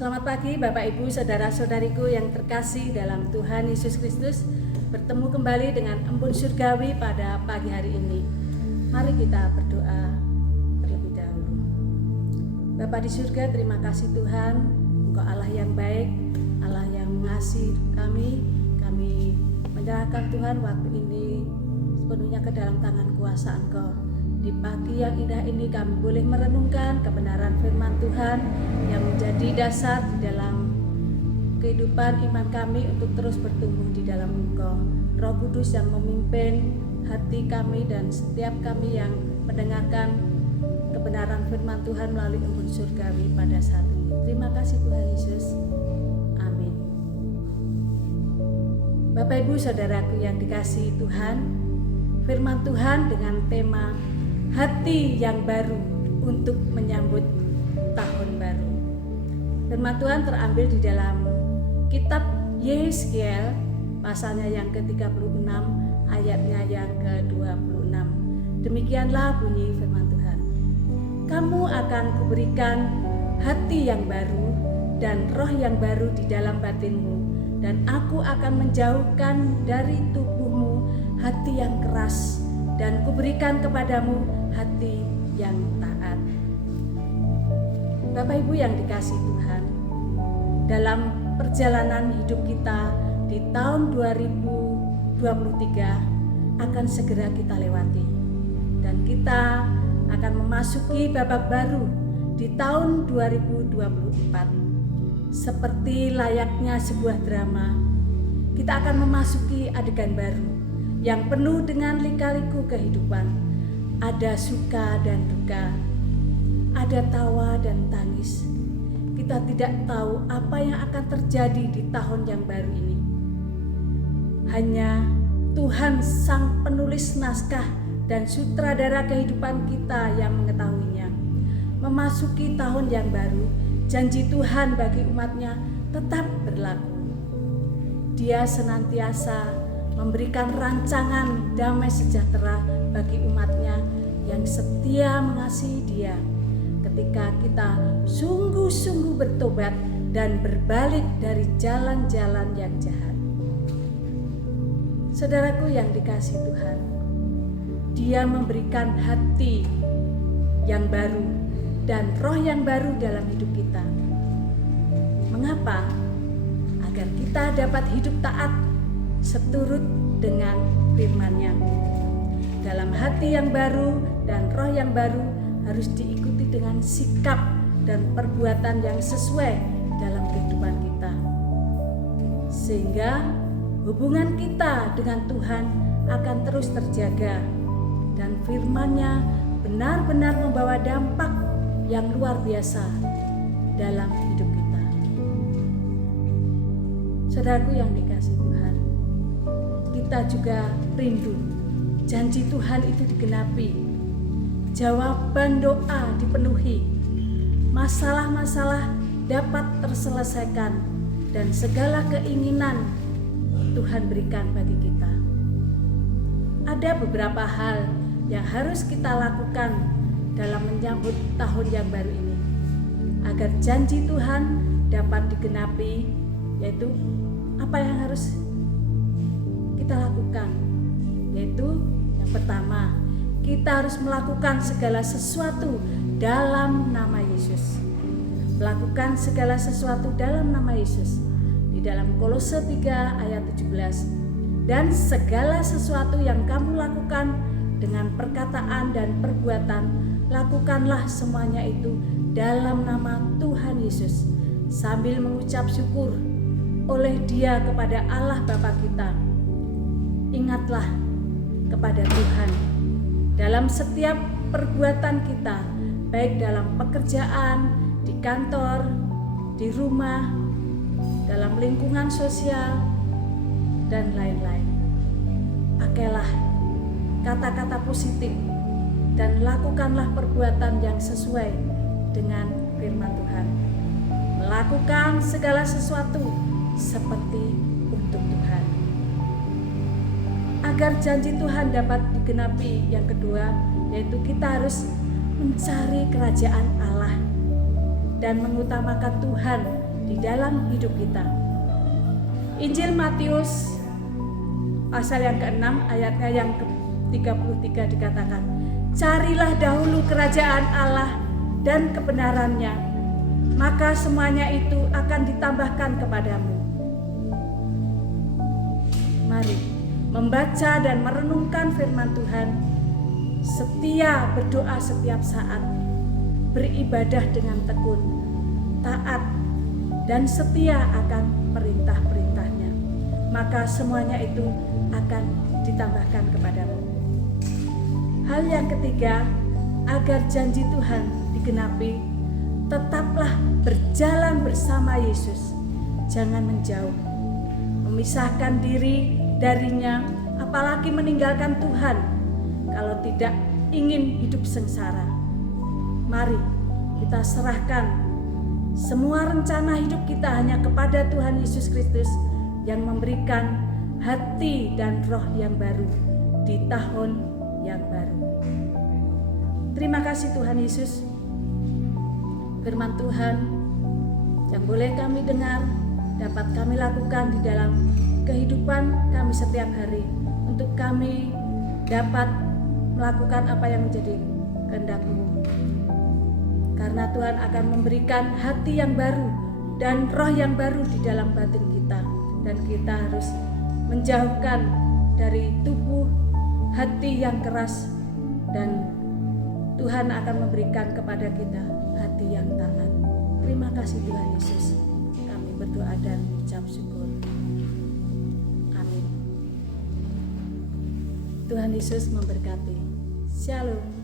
Selamat pagi Bapak Ibu, Saudara-saudariku yang terkasih dalam Tuhan Yesus Kristus. Bertemu kembali dengan Embun Surgawi pada pagi hari ini. Mari kita berdoa terlebih dahulu. Bapa di surga, terima kasih Tuhan, Engkau Allah yang baik, Allah yang mengasihi kami. Kami menyerahkan Tuhan waktu ini sepenuhnya ke dalam tangan kuasa Engkau. Di pagi yang indah ini kami boleh merenungkan kebenaran firman Tuhan yang menjadi dasar di dalam kehidupan iman kami untuk terus bertumbuh di dalam Engkau. Roh Kudus yang memimpin hati kami dan setiap kami yang mendengarkan kebenaran firman Tuhan melalui Embun Surgawi pada saat ini. Terima kasih Tuhan Yesus. Amin. Bapak Ibu Saudaraku yang dikasihi Tuhan, firman Tuhan dengan tema hati yang baru untuk menyambut tahun baru. Firman Tuhan terambil di dalam kitab Yehezkiel pasalnya yang ke-36 ayatnya yang ke-26. Demikianlah bunyi firman Tuhan. Kamu akan kuberikan hati yang baru dan roh yang baru di dalam batinmu, dan aku akan menjauhkan dari tubuhmu hati yang keras, dan kuberikan kepadamu hati yang taat. Bapak Ibu yang dikasihi Tuhan, dalam perjalanan hidup kita di tahun 2023 akan segera kita lewati, dan kita akan memasuki babak baru di tahun 2024. Seperti layaknya sebuah drama, kita akan memasuki adegan baru yang penuh dengan lika-liku kehidupan. Ada suka dan duka, ada tawa dan tangis. Kita tidak tahu apa yang akan terjadi di tahun yang baru ini. Hanya Tuhan sang penulis naskah dan sutradara kehidupan kita yang mengetahuinya. Memasuki tahun yang baru, janji Tuhan bagi umatnya tetap berlaku. Dia senantiasa memberikan rancangan damai sejahtera bagi umatnya yang setia mengasihi Dia ketika kita sungguh-sungguh bertobat dan berbalik dari jalan-jalan yang jahat. Saudaraku yang dikasihi Tuhan, Dia memberikan hati yang baru dan roh yang baru dalam hidup kita. Mengapa? Agar kita dapat hidup taat seturut dengan firman-Nya. Dalam hati yang baru dan roh yang baru harus diikuti dengan sikap dan perbuatan yang sesuai dalam kehidupan kita. Sehingga hubungan kita dengan Tuhan akan terus terjaga dan firman-Nya benar-benar membawa dampak yang luar biasa dalam hidup kita. Saudaraku yang dikasihi Tuhan, kita juga rindu janji Tuhan itu digenapi, jawaban doa dipenuhi, masalah-masalah dapat terselesaikan, dan segala keinginan Tuhan berikan bagi kita. Ada beberapa hal yang harus kita lakukan dalam menyambut tahun yang baru ini agar janji Tuhan dapat digenapi, yaitu apa yang harus kita lakukan, yaitu yang pertama, kita harus melakukan segala sesuatu dalam nama Yesus. Melakukan segala sesuatu dalam nama Yesus. Di dalam Kolose 3 ayat 17. Dan segala sesuatu yang kamu lakukan dengan perkataan dan perbuatan, lakukanlah semuanya itu dalam nama Tuhan Yesus, sambil mengucap syukur oleh Dia kepada Allah Bapa kita. Ingatlah kepada Tuhan dalam setiap perbuatan kita, baik dalam pekerjaan, di kantor, di rumah, dalam lingkungan sosial, dan lain-lain. Pakailah kata-kata positif dan lakukanlah perbuatan yang sesuai dengan firman Tuhan. Melakukan segala sesuatu seperti untuk Tuhan. Agar janji Tuhan dapat digenapi, yang kedua, yaitu kita harus mencari kerajaan Allah dan mengutamakan Tuhan di dalam hidup kita. Injil Matius pasal yang ke-6 ayatnya yang ke-33 dikatakan, carilah dahulu kerajaan Allah dan kebenarannya, maka semuanya itu akan ditambahkan kepadamu. Mari membaca dan merenungkan firman Tuhan, setia berdoa setiap saat, beribadah dengan tekun, taat, dan setia akan perintah-perintahnya, maka semuanya itu akan ditambahkan kepadamu. Hal yang ketiga, agar janji Tuhan digenapi, tetaplah berjalan bersama Yesus, jangan menjauh, memisahkan diri darinya, apalagi meninggalkan Tuhan kalau tidak ingin hidup sengsara. Mari kita serahkan semua rencana hidup kita hanya kepada Tuhan Yesus Kristus yang memberikan hati dan roh yang baru di tahun yang baru. Terima kasih Tuhan Yesus, firman Tuhan yang boleh kami dengar dapat kami lakukan di dalam kehidupan kami setiap hari, untuk kami dapat melakukan apa yang menjadi kehendak-Mu. Karena Tuhan akan memberikan hati yang baru dan roh yang baru di dalam batin kita, dan kita harus menjauhkan dari tubuh hati yang keras, dan Tuhan akan memberikan kepada kita hati yang taat. Terima kasih Tuhan Yesus. Kami berdoa dan ucap syukur. Amin. Tuhan Yesus memberkati. Shalom.